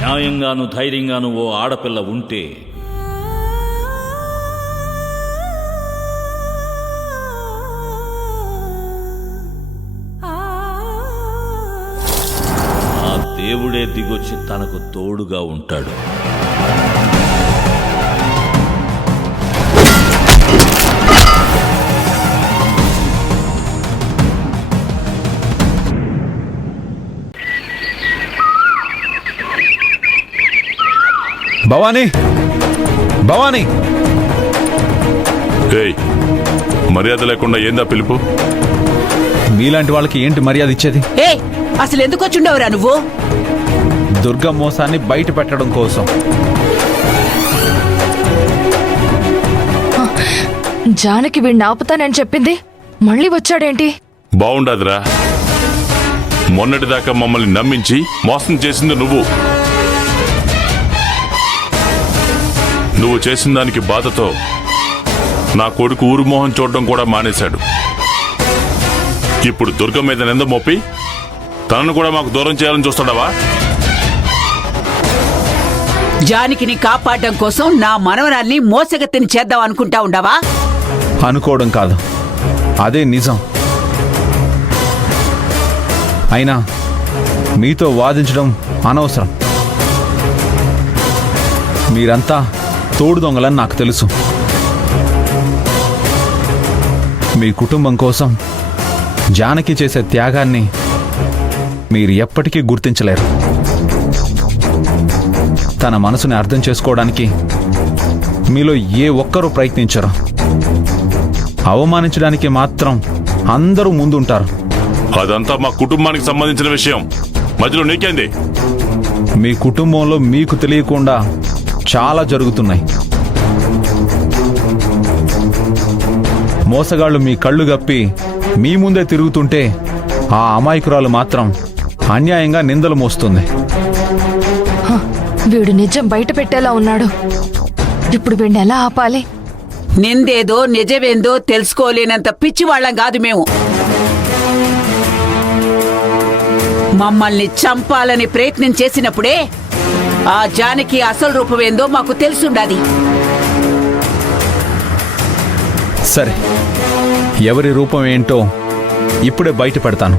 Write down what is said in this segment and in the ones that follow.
న్యాయంగాను ధైర్యంగాను ఓ ఆడపిల్ల ఉంటే ఆ దేవుడే దిగొచ్చి తనకు తోడుగా ఉంటాడు. భవానీ, భవానీ, ఏయ్, మర్యాద లేకుండా ఏందా పిలుపు? మీలాంటి వాళ్ళకి ఏంటి మర్యాద ఇచ్చేది? అసలు ఎందుకు వచ్చిండవురా నువ్వు? దుర్గ మోసాన్ని బయట పెట్టడం కోసం. జానకి వీడిని ఆపుతానని చెప్పింది, మళ్ళీ వచ్చాడేంటి? బావుండదురా, మొన్నటిదాకా మమ్మల్ని నమ్మించి మోసం చేసింది నువ్వు. నువ్వు చేసిన దానికి బాధతో నా కొడుకు ఊరు మోహన్ చూడడం కూడా మానేశాడు. ఇప్పుడు దుర్గ మీద నింద మోపి తనను కూడా మాకు దూరం చేయాలని చూస్తాడావా? జానకిని కాపాడడం కోసం నా మనవరాల్ని మోసగత్తిని చేద్దాం అనుకుంటా ఉండవా? అనుకోవడం కాదు, అదే నిజం. అయినా మీతో వాదించడం అనవసరం. మీరంతా తోడు దొంగలని నాకు తెలుసు. మీ కుటుంబం కోసం జానకి చేసే త్యాగాన్ని మీరు ఎప్పటికీ గుర్తించలేరు. తన మనసుని అర్థం చేసుకోవడానికి మీలో ఏ ఒక్కరూ ప్రయత్నించరు. అవమానించడానికి మాత్రం అందరూ ముందుంటారు. అదంతా మా కుటుంబానికి సంబంధించిన విషయం, మధ్యలో నీకేంది? మీ కుటుంబంలో మీకు తెలియకుండా చాలా జరుగుతున్నాయి. మోసగాళ్లు మీ కళ్ళు గప్పి మీ ముందే తిరుగుతుంటే ఆ అమాయకురాలు మాత్రం అన్యాయంగా నిందలు మోస్తుంది. వీడు నిజం బయట పెట్టేలా ఉన్నాడు. ఇప్పుడు వీడిని ఎలా ఆపాలి? నిందేదో నిజమేందో తెలుసుకోలేనంత పిచ్చివాళ్లం కాదు మేము. మమ్మల్ని చంపాలని ప్రయత్నం చేసినప్పుడే ఆ జానకి అసలు రూపమేందో మాకు తెలుసుండాది. సరే, ఎవరి రూపం ఏంటో ఇప్పుడే బయట పెడతాను.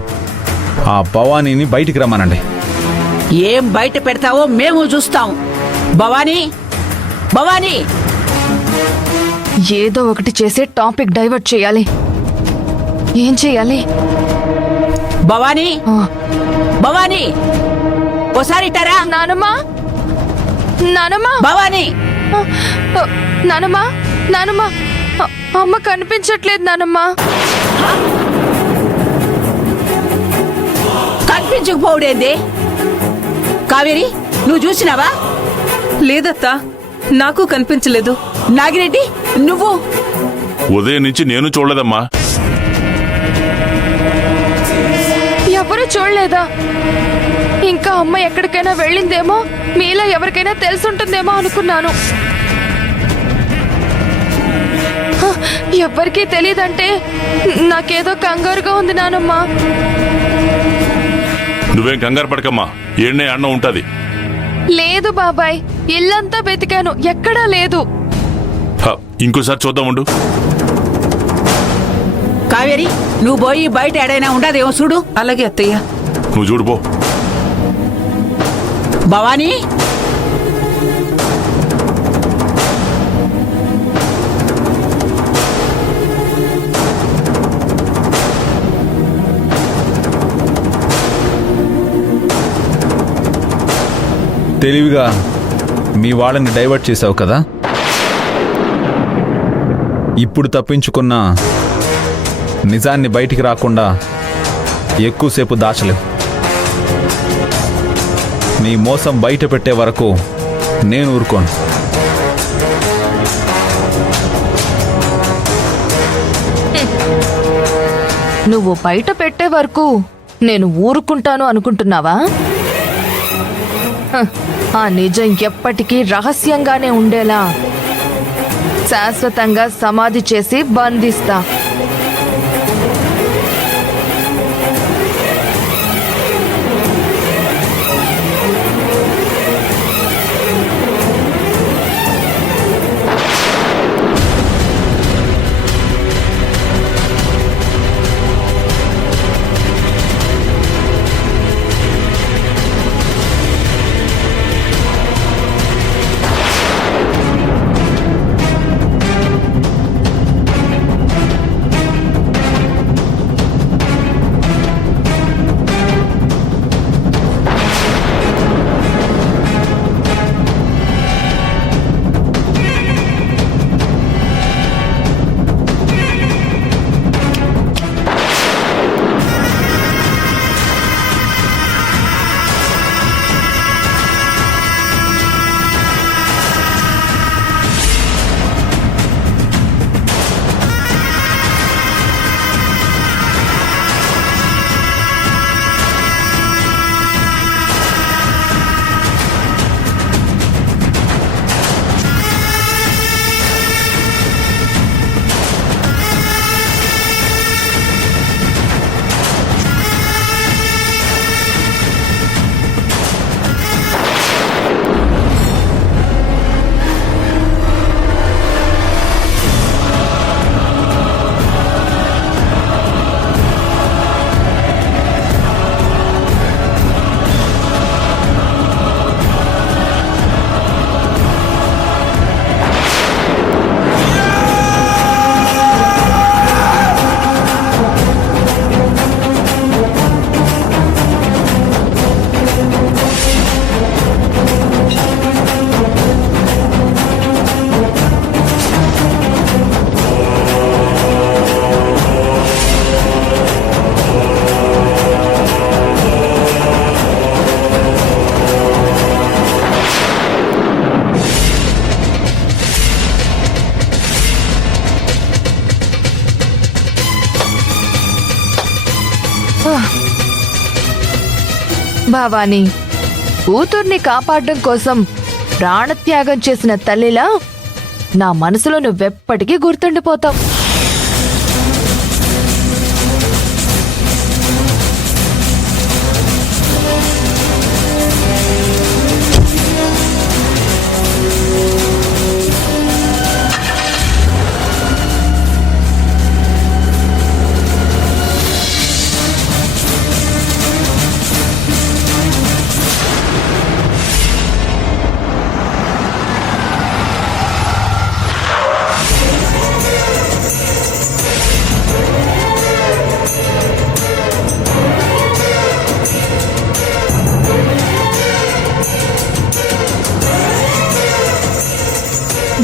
ఆ భవానీని బయటికి రమ్మనండి. ఏం బయట పెడతావో మేము చూస్తాం. భవానీ, భవానీ! ఏదో ఒకటి చేసి టాపిక్ డైవర్ట్ చేయాలి. ఏం చేయాలి? భవానీ, భవానీ, ఓసారి ఇటారా. నానమ్మా, నానమ్మా, భవానీ! నానమ్మా, నానమ్మా, అమ్మ కనిపించట్లేదు నానమ్మా. కనిపించకపోవడేంది? కావేరి, నువ్వు చూసినావా? లేదత్తా, నాకు కనిపించలేదు. నాగిరెడ్డి, నువ్వు? ఉదయం నుంచి నేను చూడలేదమ్మా. ఎవరు చూడలేదా? ఇంకా అమ్మ ఎక్కడికైనా వెళ్ళిందేమో, మీలో ఎవరికైనా తెలుసుంటుందేమో అనుకున్నాను. ఎవ్వరికీ తెలీదంటే నాకేదో కంగారుగా ఉంది నానమ్మా. నువ్వేం కంగారు పడకమ్మా, ఏడ్నే అన్నం ఉంటది. లేదు బాబాయ్, ఇల్లంతా వెతికాను, ఎక్కడా లేదు. ఇంకోసారి చూద్దాం ఉండు. కావేరి, నువ్వు పోయి బయట ఎడైనా ఉండదేమో చూడు. అలాగే అత్తయ్య. నువ్వు చూడుపో. భవానీ, తెలివిగా మీ వాళ్ళని డైవర్ట్ చేశావు కదా. ఇప్పుడు తప్పించుకున్న నిజాన్ని బయటికి రాకుండా ఎక్కువసేపు దాచలేవు. నీ మోసం బయట పెట్టే వరకు నేను ఊరుకోను. నువ్వు బయట పెట్టే వరకు నేను ఊరుకుంటాను అనుకుంటున్నావా? ఆ నిజం ఎప్పటికీ రహస్యంగానే ఉండేలా శాశ్వతంగా సమాధి చేసి బంధిస్తా. భవానీ, కూతుర్ని కాపాడడం కోసం ప్రాణత్యాగం చేసిన తల్లిలా నా మనసులో నువ్వెప్పటికీ గుర్తుండిపోతావు.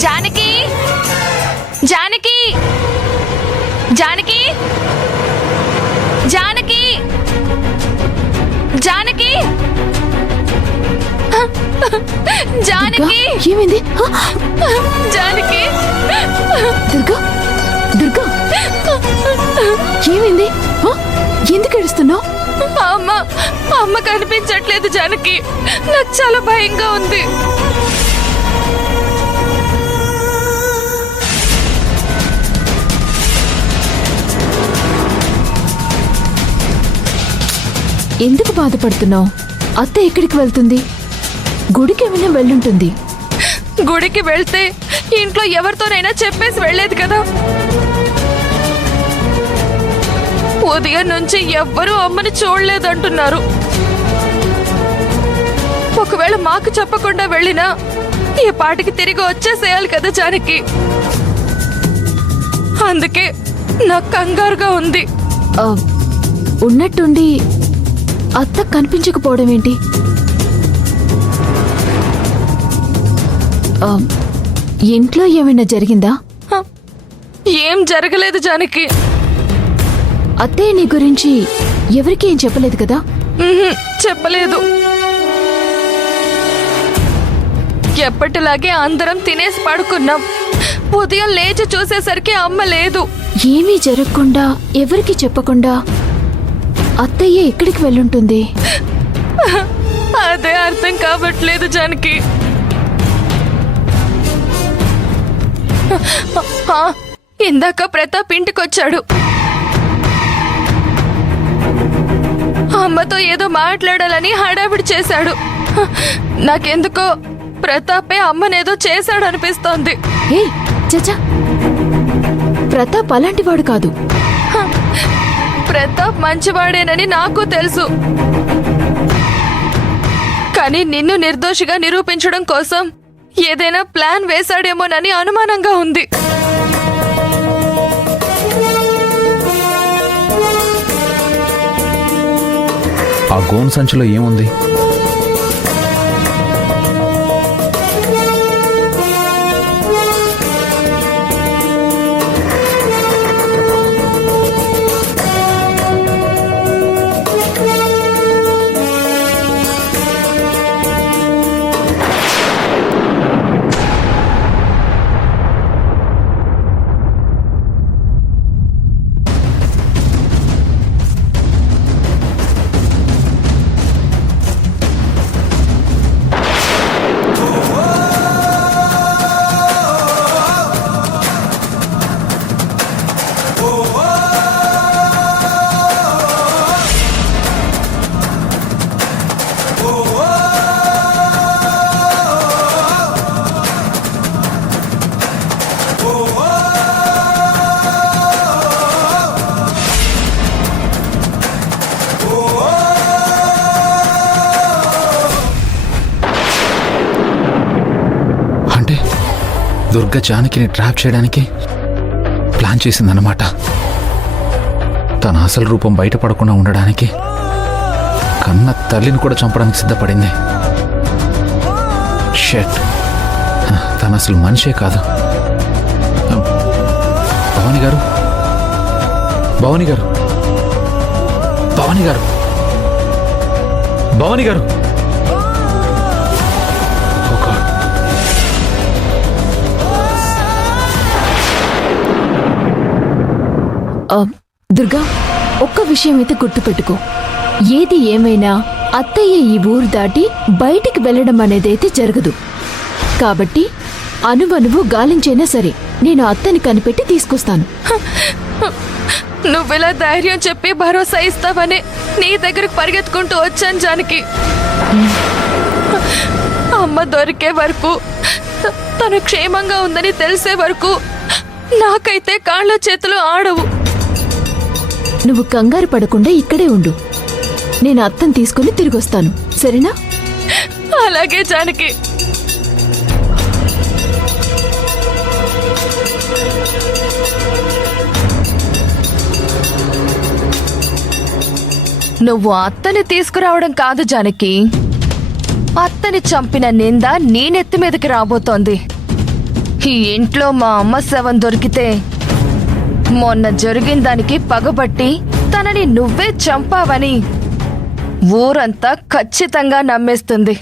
జానకి, జానకి, జానకి, జానకి, జానకి, జానకి, ఏమైంది? జానకి, దుర్గా, దుర్గా, ఏమైంది? ఎందుకు ఏడుస్తున్నావు? అమ్మ, అమ్మ కనిపించట్లేదు జానకి. నాకు చాలా భయంగా ఉంది. ఎందుకు బాధపడుతున్నావు? అత్త ఎక్కడికి వెళ్తుంది? గుడికి ఏమైనా వెళ్ళుంటుంది. గుడికి వెళ్తే ఇంట్లో ఎవరితోనైనా చెప్పేసి వెళ్ళేది కదా. ఉదయం నుంచి ఎవ్వరూ అమ్మని చూడలేదంటున్నారు. ఒకవేళ మాకు చెప్పకుండా వెళ్ళినా ఈ పాటికి తిరిగి వచ్చేసేయాలి కదా జానకి. అందుకే నాకు కంగారుగా ఉంది. ఆ, ఉన్నట్టుండి అత్త కనిపించకపోవడం ఏంటి? ఇంట్లో ఏమైనా జరిగిందా? ఏం జరగలేదు జానకి. అత్తయ్య నీ గురించి ఎవరికీ ఏం చెప్పలేదు కదా? చెప్పలేదు. ఎప్పటిలాగే అందరం తినేసి పడుకున్నాం. ఉదయం లేచి చూసేసరికి అమ్మ లేదు. ఏమీ జరగకుండా ఎవరికి చెప్పకుండా అత్తయ్య ఎక్కడికి వెళ్ళుంటుంది? అదే అర్థం కావట్లేదు జానకి. ఇందాక ప్రతాప్ ఇంటికొచ్చాడు. అమ్మతో ఏదో మాట్లాడాలని హడావిడి చేశాడు. నాకెందుకో ప్రతాపే అమ్మనేదో చేశాడు అనిపిస్తోంది. ఏ చచ్చా, ప్రతాప్ అలాంటివాడు కాదు. ప్రతాప్ మంచివాడేనని నాకు తెలుసు. కానీ నిన్ను నిర్దోషిగా నిరూపించడం కోసం ఏదైనా ప్లాన్ వేశాడేమోనని అనుమానంగా ఉంది. ఆ గోన్ సంచిలో ఏముంది? దుర్గ జానకిని ట్రాప్ చేయడానికి ప్లాన్ చేసిందన్నమాట. తన అసలు రూపం బయటపడకుండా ఉండడానికి కన్న తల్లిని కూడా చంపడానికి సిద్ధపడింది. షెట్, తను అసలు మనిషే కాదు. భవాని గారు, భవాని గారు, భవాని గారు, భవాని గారు. దుర్గా, ఒక్క విషయం అయితే గుర్తుపెట్టుకో. ఏది ఏమైనా అత్తయ్య ఈ ఊరు దాటి బయటికి వెళ్ళడం అనేదైతే జరగదు. కాబట్టి అనువనువు గాలించైనా సరే నేను అత్తని కనిపెట్టి తీసుకొస్తాను. నువ్వెలా ధైర్యం చెప్పి భరోసా ఇస్తావని నీ దగ్గరకు పరిగెత్తుకుంటూ వచ్చాను జానకి. అమ్మ దొరికే వరకు, తను క్షేమంగా ఉందని తెలిసే వరకు నాకైతే కాళ్ళ చేతులు ఆడవు. నువ్వు కంగారు పడకుండా ఇక్కడే ఉండు. నేను అత్తని తీసుకుని తిరిగొస్తాను, సరేనా? అలాగే జానకి. నువ్వు అత్తని తీసుకురావడం కాదు జానకి, అత్తని చంపిన నింద నీ నెత్తి మీదకి రాబోతోంది. ఈ ఇంట్లో మా అమ్మ శవం దొరికితే మొన్న జరిగిన దానికి పగబట్టి తనని నువ్వే చంపావని ఊరంతా ఖచ్చితంగా నమ్మేస్తుంది.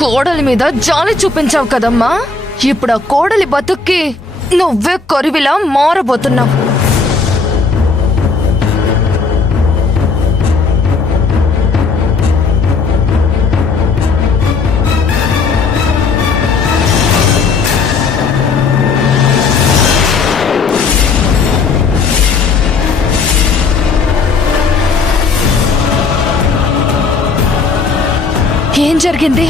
కోడలి మీద జాలి చూపించావు కదమ్మా, ఇప్పుడు ఆ కోడలి బతుక్కి నువ్వే కొరివిలా మారబోతున్నావు. ఏం జరిగింది?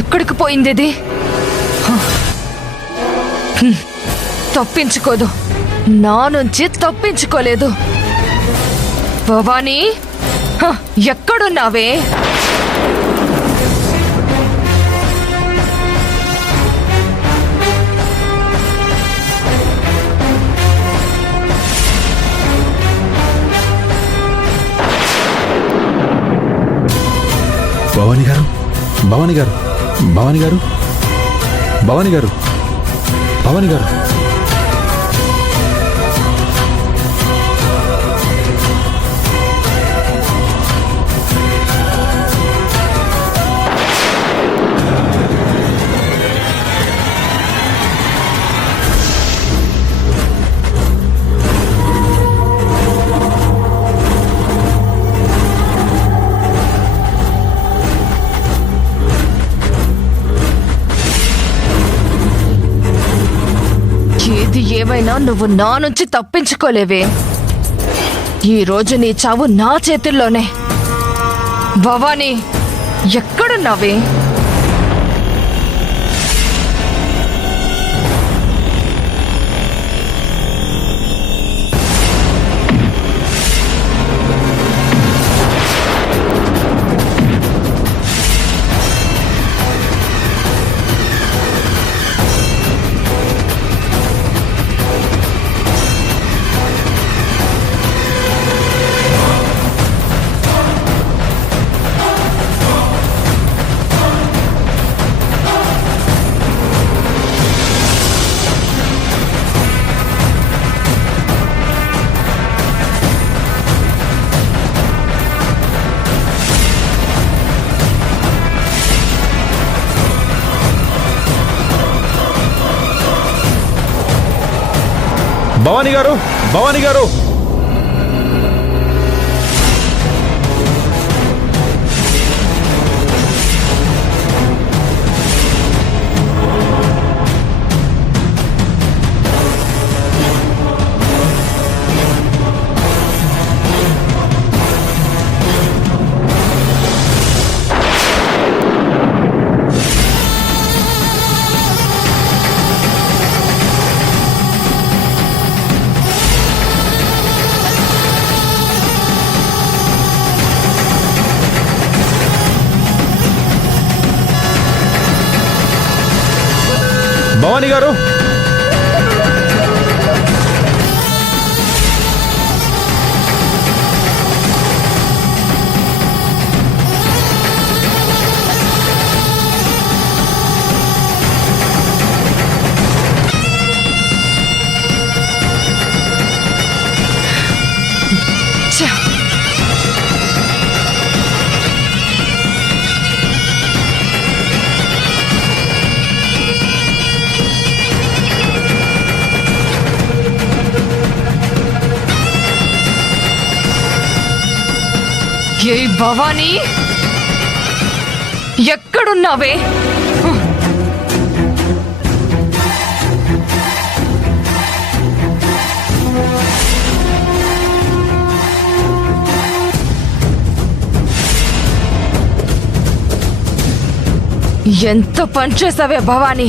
ఎక్కడికి పోయింది ఇది? తప్పించుకోదు, నా నుంచి తప్పించుకోలేదు. భవానీ, ఎక్కడున్నావే? భవానీ గారు, భవానీ గారు, భవానీ గారు, భవానీ గారు, భవానీ గారు. ఏది ఏమైనా నువ్వు నా నుంచి తప్పించుకోలేవే. ఈ రోజు నీ చావు నా చేతుల్లోనే. భవానీ, ఎక్కడున్నావే? భవానీ గారు, భవానీ గారు! భవానీ గారు! ఛ! ఏ భవానీ, ఎక్కడున్నావే? ఎంత పని చేసావే భవానీ!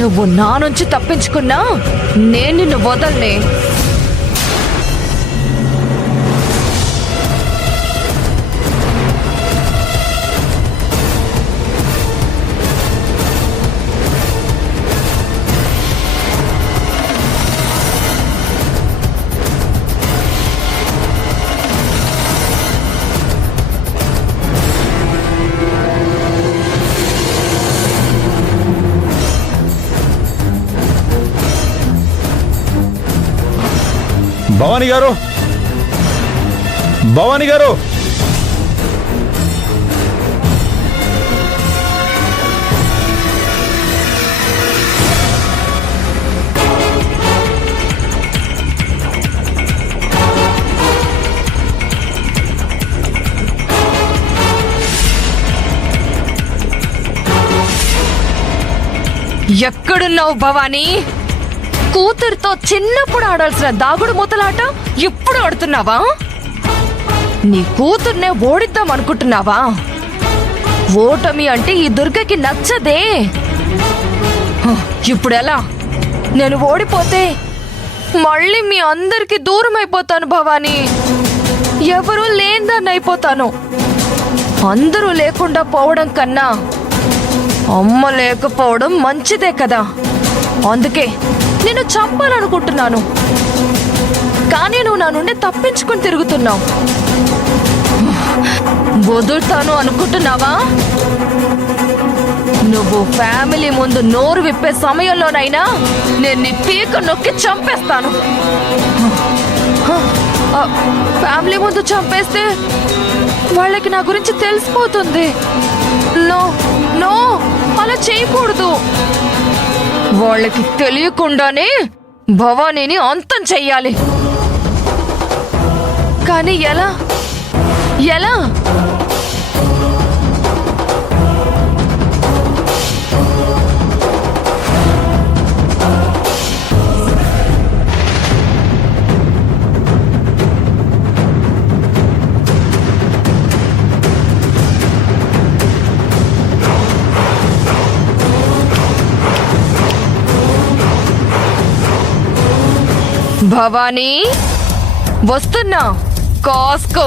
నువ్వు నా నుంచి తప్పించుకున్నా నేను నిన్ను వదల్నే. భవానీ గారు, భవానీ గారు! ఎక్కడున్నావు భవానీ? కూతురుతో చిన్నప్పుడు ఆడాల్సిన దాగుడు మూతలాట ఇప్పుడు ఆడుతున్నావా? నీ కూతుర్నే ఓడిద్దాం అనుకుంటున్నావా? ఓటమి అంటే ఈ దుర్గకి నచ్చదే. ఇప్పుడెలా? నేను ఓడిపోతే మళ్ళీ మీ అందరికి దూరం అయిపోతాను భవానీ. ఎవరూ లేనిదాన్ని అయిపోతాను. అందరూ లేకుండా పోవడం కన్నా అమ్మ లేకపోవడం మంచిదే కదా. అందుకే నేను చంపాలనుకుంటున్నాను, కానీ నువ్వు నా నుండి తప్పించుకుని తిరుగుతున్నావు. వదులుతాను అనుకుంటున్నావా? నువ్వు ఫ్యామిలీ ముందు నోరు విప్పే సమయంలోనైనా నేను నీ పీక నొక్కి చంపేస్తాను. ఫ్యామిలీ ముందు చంపేస్తే వాళ్ళకి నా గురించి తెలిసిపోతుంది. నో నో, అలా చేయకూడదు. వాళ్ళకి తెలియకుండానే భవానీని అంతం చెయ్యాలి. కానీ ఎలా? ఎలా? భవానీ, వస్తున్నా. కాస్కో.